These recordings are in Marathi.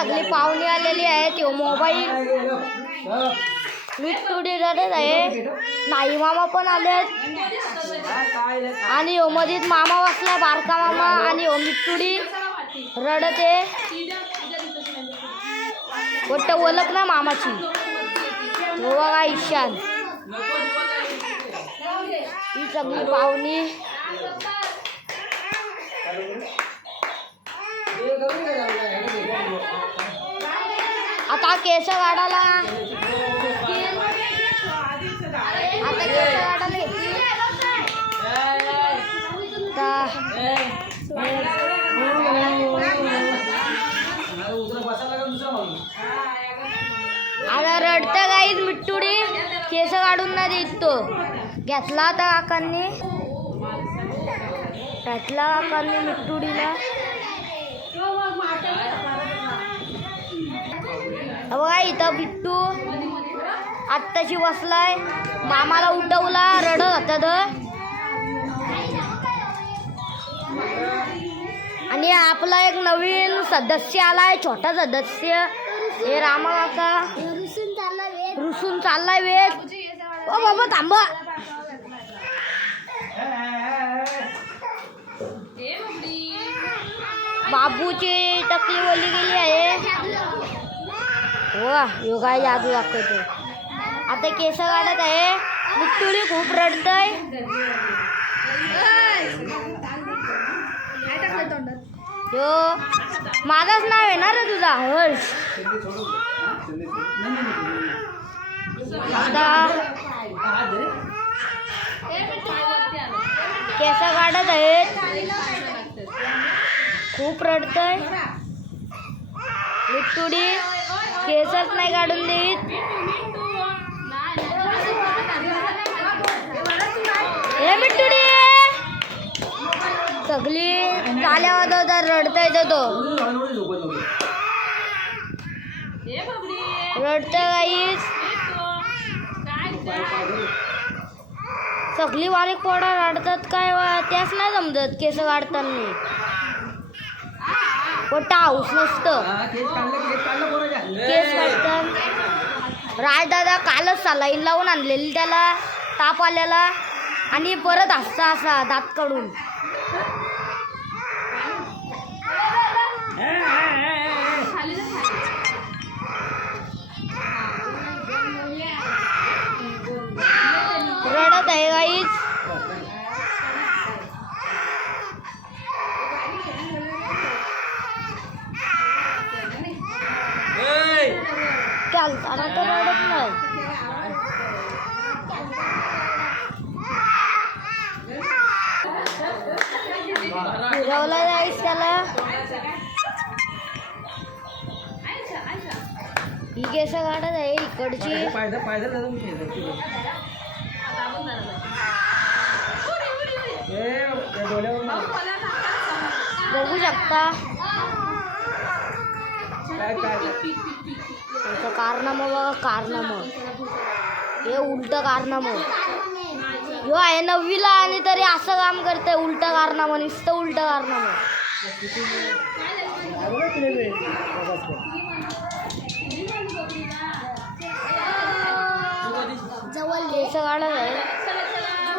सगळी पाहुणे आलेली आहे ते मोबाईल विटुडी रडत आहे. नाही मामा पण आलेत. आणि हो मधीत मामा बसलाय बारका मामा आणि हो मिटुडी रडत. आहे वाटतं ओळख ना मामाची. हो बघा ईशान. ही सगळी पाहुणी. आता केस काढायला आता केस काढायला घेतली. आता रडतं गाईच मिट्टुडी. केस काढून ना देत तो घेतला आता काकांनी घेतला काकांनी मिट्टुडीला. बघा इथं बिट्टू आत्ताशी बसलाय. मामाला उठवला रडत होता तर आणि आपला एक नवीन सदस्य आलाय छोटा सदस्य. हे रामा काका. रुसून चाललाय वेग ओ बाबा थांबा. बाबूची टकली बोलली गेली आहे. वा योगा जादू दाखवतो आता केस काढत आहे. मिट्टुली खूप रडतय. यो माझाच नाव आहे ना रे तुझा? हर्ष. आता केस काढत आहेत खूप रडतय. मिट्टुडी केसच नाही काढून देत. हे मिट्टुडी सगळी चाल्या तर रडता येतो तो. रडता गाईस. सगळी बारीक पोडा रडतात काय त्याच नाही समजत केस काढताना. पोटा हाऊस नसतं केस काढतात राजदादा कालच सलाईन लावून आणलेली त्याला ताप आलेला. आणि परत हसता असा दात कडून ही केस काढत आहे इकडची. बघू शकता. त्याचं कारनामं बघा कारनामं. हे उलट कारनामं. ह्यो आहे नववीला आणि तरी असं काम करतंय उलट कारनामं नुसतं उलट कारनामं. केस काढत आहे.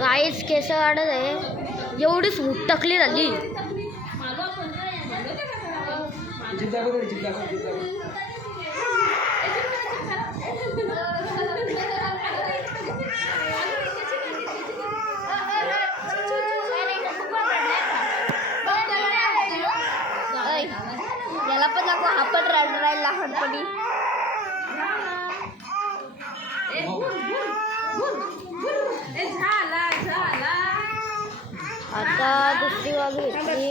गाईच केस काढत आहे? एवढी सूट टकली झाली आता दुसरी बाजू घेतली.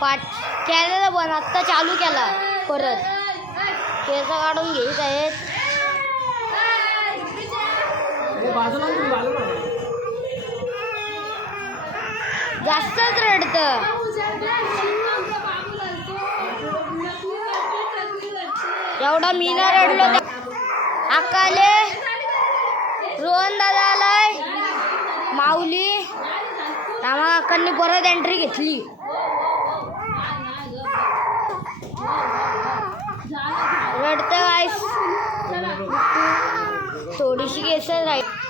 पाठ केलेला पण आत्ता चालू केला परत. केस काढून घेत आहेत. जास्तच रडतं. एवढा मी ना रडलो अक्काले. रोहन दादा आलाय. माऊली. रामा काकांनी परत एंट्री घेतली. रडत गायस थोडीशी केस राहील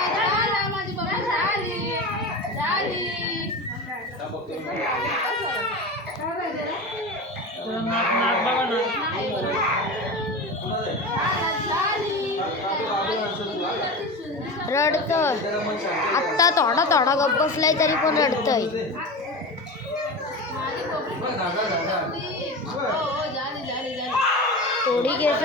रडतय. आत्ता थोडा थोडा गप बसलाय तरी पण रडतय. थोडी केस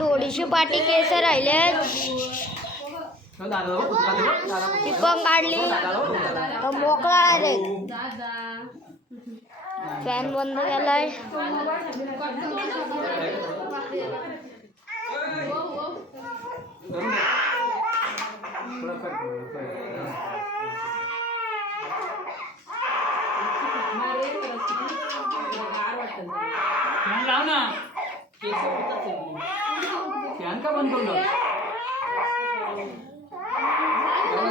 थोडीशी पाटी केस राहिल्या ती पण काढली तर मोकळा रे फॅन बंद केलाय फॅन लाव ना फॅन का बंद करून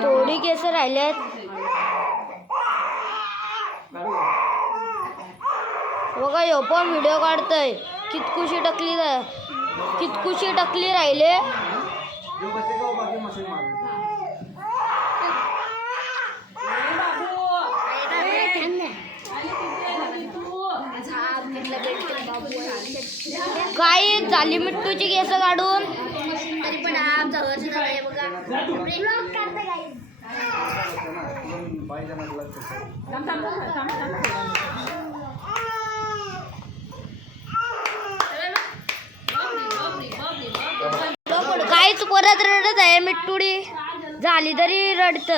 थोडी केस राहिलेत बघा ह्यो पण व्हिडिओ काढतोय. कितकुशी टकली कितकुशी टकली राहिले. काही झाली मिट्टूची केस काढून? तरी पण काहीच परत रडत आहे मिठुडी झाली तरी रडत.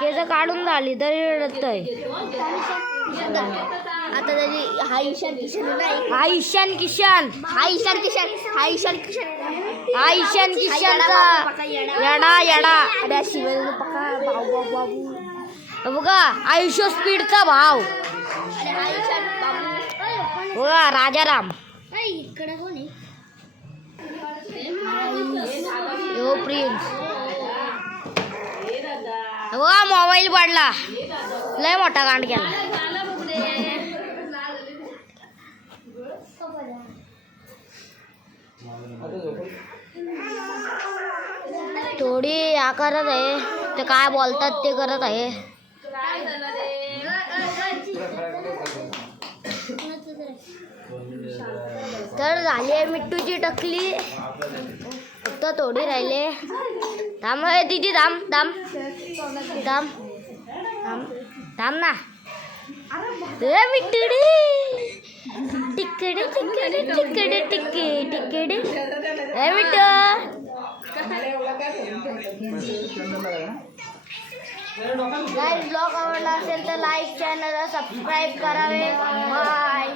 केस काढून झाली तरी रडत आहे आता त्याची हा ईशान किशन हा ईशान किशन. हा ईशान किशन. हा ईशान किशन. हा ईशान किशनचा. येडा येडा. अरे शिवाय पका भाऊ भाऊ बाबू. बघा आयुष्य स्पीडचा भाव. बघा राजाराम. इकडे कोण आहे? Yo Prince. हे बघा मोबाईल पडला. लय मोठा कांड केला. थोडी या करत आहे. ते काय बोलतात ते करत आहे. तर झाली आहे मिट्टूची टकली. फक्त थोडी राहिले. थांब आहे तिची थांब थांब. थांब. थांब. थांब ना. ए मिट्टुडी! टिकडे टिकडे टिकडे टिके टिकडे मिट्टू गाईज ब्लॉग आवडला असेल तर लाईक चॅनल सबस्क्राईब करावे बाय